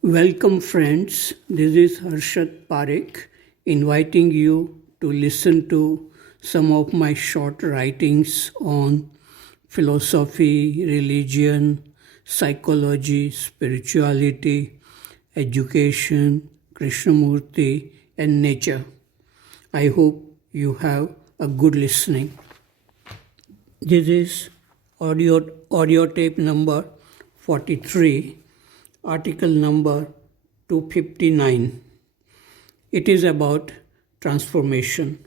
Welcome, friends. This is Harshad Parekh inviting you to listen to some of my short writings on philosophy, religion, psychology, spirituality, education, Krishnamurti, and nature. I hope you have a good listening. This is audio tape number 43, article number 259. It is about transformation.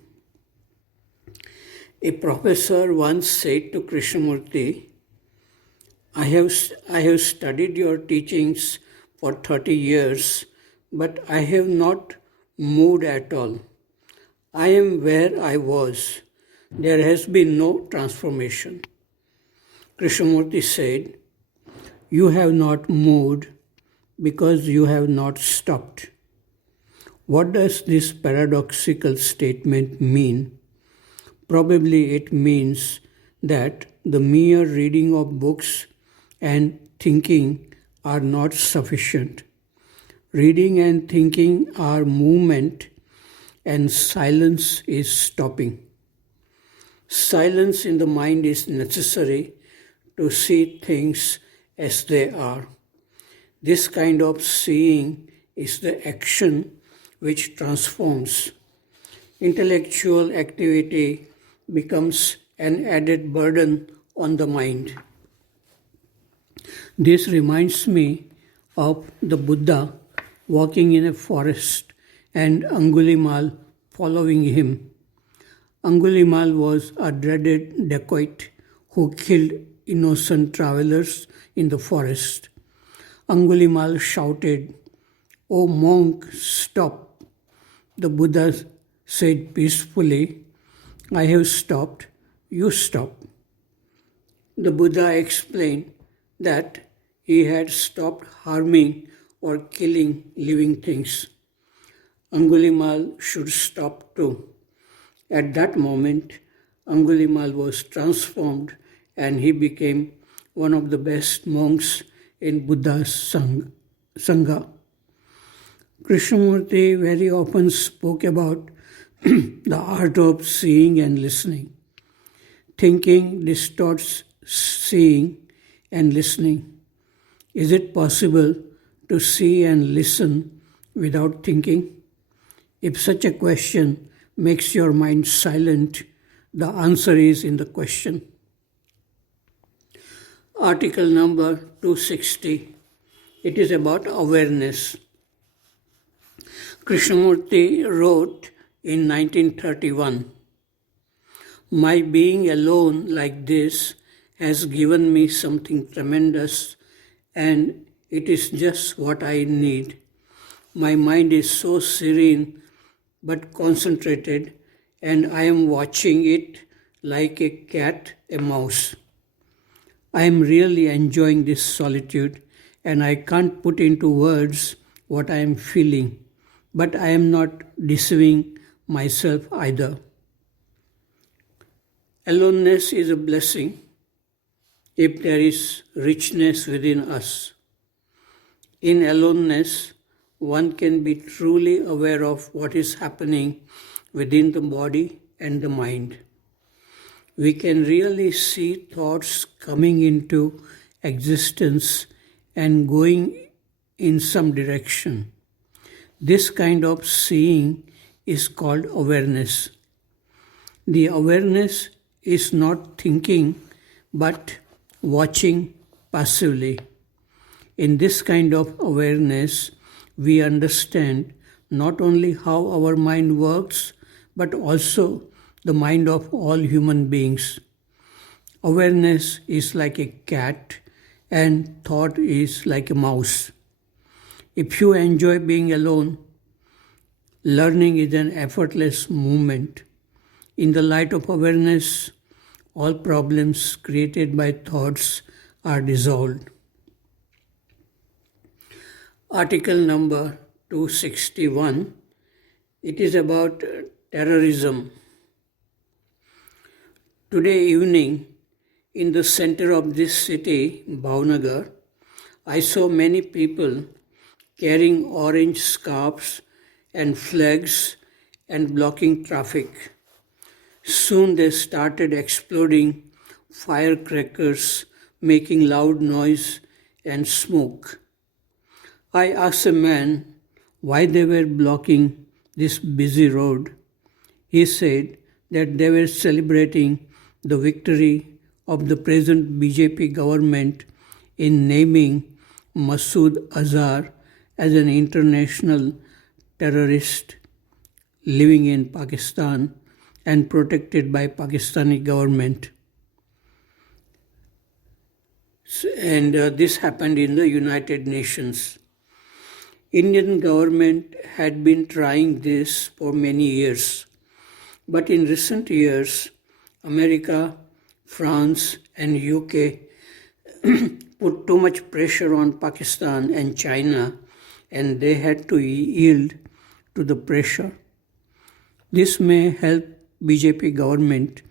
A professor once said to Krishnamurti, I have studied your teachings for 30 years, but I have not moved at all. I am where I was. There has been no transformation. Krishnamurti said, You have not moved because you have not stopped. What does this paradoxical statement mean? Probably it means that the mere reading of books and thinking are not sufficient. Reading and thinking are movement, and silence is stopping. Silence in the mind is necessary to see things as they are. This kind of seeing is the action which transforms. Intellectual activity becomes an added burden on the mind. This reminds me of the Buddha walking in a forest and Angulimal following him. Angulimal was a dreaded dacoit who killed innocent travelers in the forest. Angulimal shouted, "O monk, stop." The Buddha said peacefully, "I have stopped, you stop." The Buddha explained that he had stopped harming or killing living things. Angulimal should stop too. At that moment, Angulimal was transformed and he became one of the best monks in Buddha's Sangha. Krishnamurti very often spoke about the art of seeing and listening. Thinking distorts seeing and listening. Is it possible to see and listen without thinking? If such a question makes your mind silent, the answer is in the question. Article number 260. It is about awareness. Krishnamurti wrote in 1931, "My being alone like this has given me something tremendous, and it is just what I need. My mind is so serene but concentrated, and I am watching it like a cat a mouse. I am really enjoying this solitude, and I can't put into words what I am feeling, but I am not deceiving myself either." Aloneness is a blessing if there is richness within us. In aloneness, one can be truly aware of what is happening within the body and the mind. We can really see thoughts coming into existence and going in some direction. This kind of seeing is called awareness. The awareness is not thinking but watching passively. In this kind of awareness, we understand not only how our mind works, but also the mind of all human beings. Awareness is like a cat and thought is like a mouse. If you enjoy being alone, learning is an effortless movement. In the light of awareness, all problems created by thoughts are dissolved. Article number 261. It is about terrorism. Today evening, in the center of this city, Bhavnagar, I saw many people carrying orange scarves and flags and blocking traffic. Soon they started exploding firecrackers, making loud noise and smoke. I asked a man why they were blocking this busy road. He said that they were celebrating the victory of the present BJP government in naming Masood Azhar as an international terrorist living in Pakistan and protected by Pakistani government. And this happened in the United Nations. Indian government had been trying this for many years. But in recent years, America, France and UK put too much pressure on Pakistan and China, and they had to yield to the pressure. This may help BJP government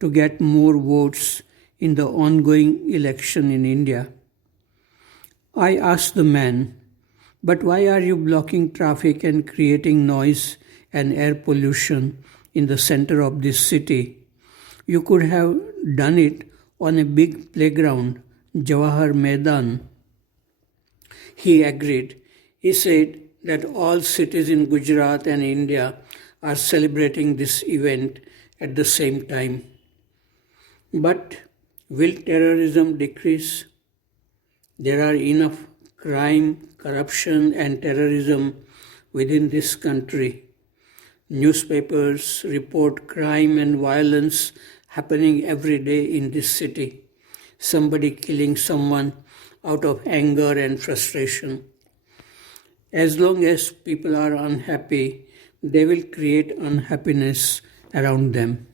to get more votes in the ongoing election in India. I asked the man, but why are you blocking traffic and creating noise and air pollution in the center of this city? You could have done it on a big playground, Jawahar Maidan. He agreed. He said that all cities in Gujarat and India are celebrating this event at the same time. But will terrorism decrease? There are enough crime, corruption and terrorism within this country. Newspapers report crime and violence happening every day in this city. Somebody killing someone out of anger and frustration. As long as people are unhappy, they will create unhappiness around them.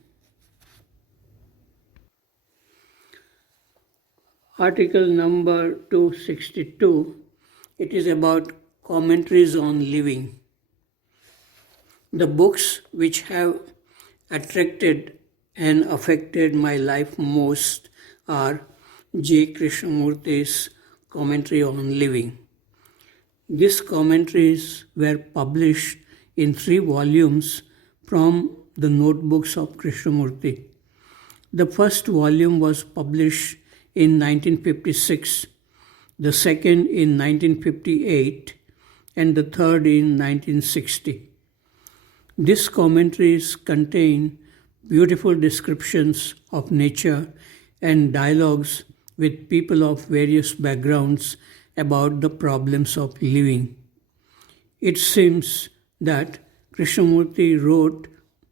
Article number 262, it is about commentaries on living. The books which have attracted and affected my life most are J. Krishnamurti's Commentary on Living. These commentaries were published in 3 volumes from the notebooks of Krishnamurti. The first volume was published in 1956, the second in 1958, and the third in 1960. These commentaries contain beautiful descriptions of nature and dialogues with people of various backgrounds about the problems of living. It seems that Krishnamurti wrote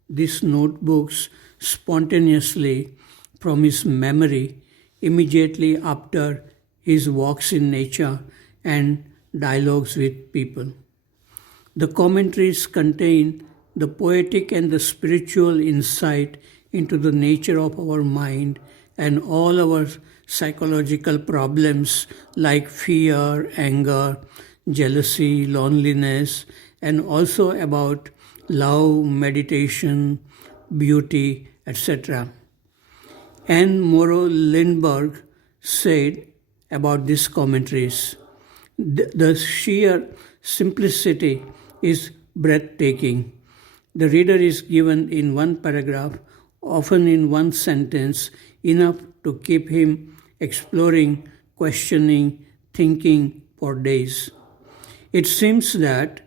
these notebooks spontaneously from his memory immediately after his walks in nature and dialogues with people. The commentaries contain the poetic and the spiritual insight into the nature of our mind and all our psychological problems like fear, anger, jealousy, loneliness, and also about love, meditation, beauty, etc. Anne Morrow Lindbergh said about these commentaries, the sheer simplicity is breathtaking. The reader is given in one paragraph, often in one sentence, enough to keep him exploring, questioning, thinking for days. It seems that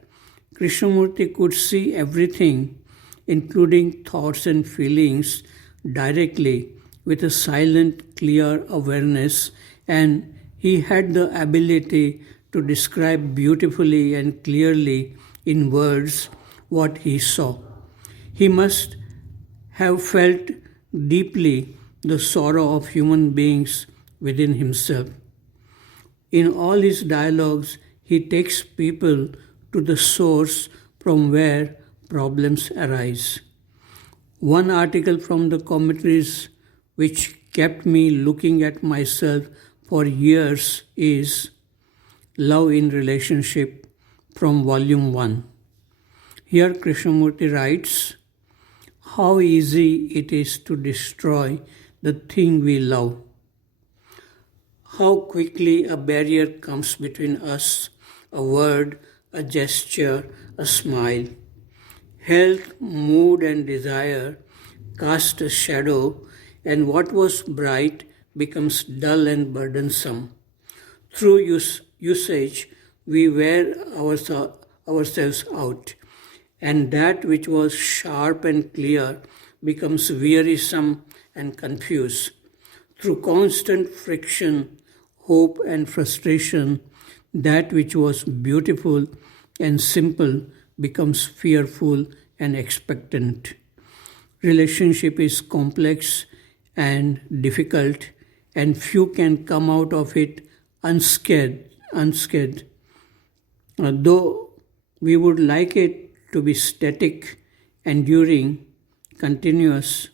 Krishnamurti could see everything, including thoughts and feelings, directly with a silent, clear awareness, and he had the ability to describe beautifully and clearly in words what he saw. He must have felt deeply the sorrow of human beings within himself. In all his dialogues, he takes people to the source from where problems arise. One article from the commentaries which kept me looking at myself for years is Love in Relationship from Volume 1. Here Krishnamurti writes, how easy it is to destroy the thing we love. How quickly a barrier comes between us, a word, a gesture, a smile. Health, mood, and desire cast a shadow, and what was bright becomes dull and burdensome. Through usage, we wear ourselves out, and that which was sharp and clear becomes wearisome and confused. Through constant friction, hope, and frustration, that which was beautiful and simple becomes fearful and expectant. Relationship is complex and difficult, and few can come out of it unscathed. Though we would like it to be static, enduring, continuous,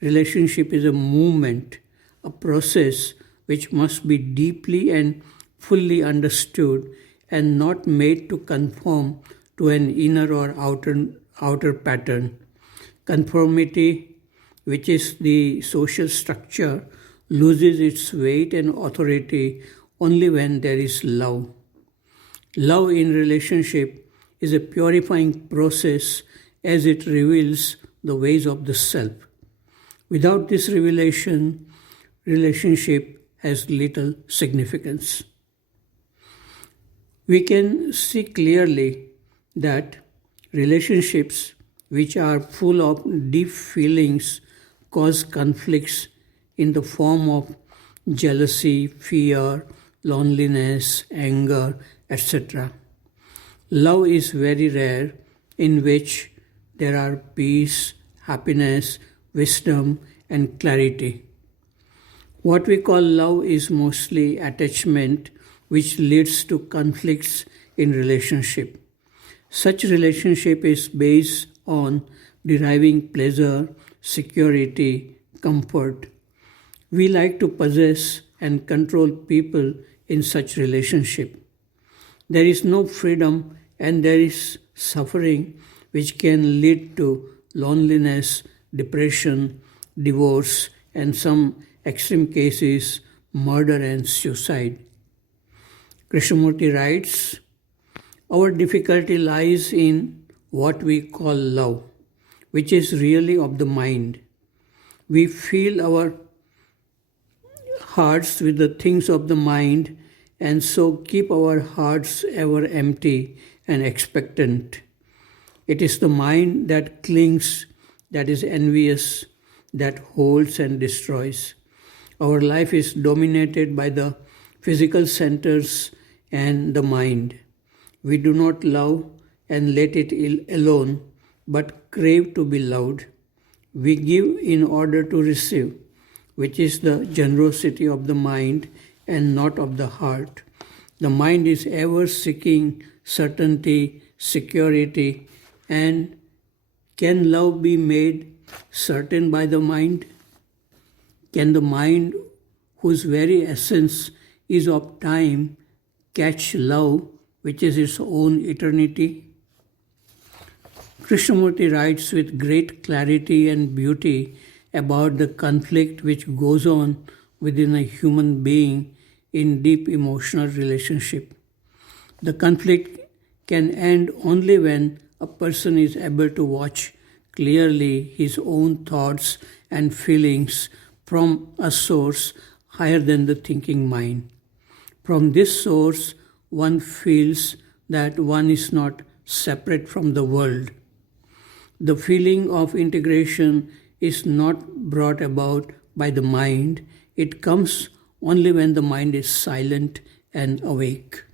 relationship is a movement, a process which must be deeply and fully understood and not made to conform to an inner or outer pattern. Conformity, which is the social structure, loses its weight and authority only when there is love. Love in relationship is a purifying process as it reveals the ways of the self. Without this revelation, relationship has little significance. We can see clearly that relationships which are full of deep feelings cause conflicts in the form of jealousy, fear, loneliness, anger, etc. Love is very rare, in which there are peace, happiness, wisdom, and clarity. What we call love is mostly attachment, which leads to conflicts in relationship. Such relationship is based on deriving pleasure, security, comfort. We like to possess and control people in such relationship. There is no freedom and there is suffering which can lead to loneliness, depression, divorce, and some extreme cases, murder and suicide. Krishnamurti writes, our difficulty lies in what we call love, which is really of the mind. We fill our hearts with the things of the mind and so keep our hearts ever empty and expectant. It is the mind that clings, that is envious, that holds and destroys. Our life is dominated by the physical centers and the mind. We do not love and let it alone, but crave to be loved. We give in order to receive, which is the generosity of the mind and not of the heart. The mind is ever seeking certainty, security, and can love be made certain by the mind? Can the mind, whose very essence is of time, catch love, which is its own eternity? Krishnamurti writes with great clarity and beauty about the conflict which goes on within a human being in deep emotional relationship. The conflict can end only when a person is able to watch clearly his own thoughts and feelings from a source higher than the thinking mind. From this source, one feels that one is not separate from the world. The feeling of integration is not brought about by the mind, it comes only when the mind is silent and awake.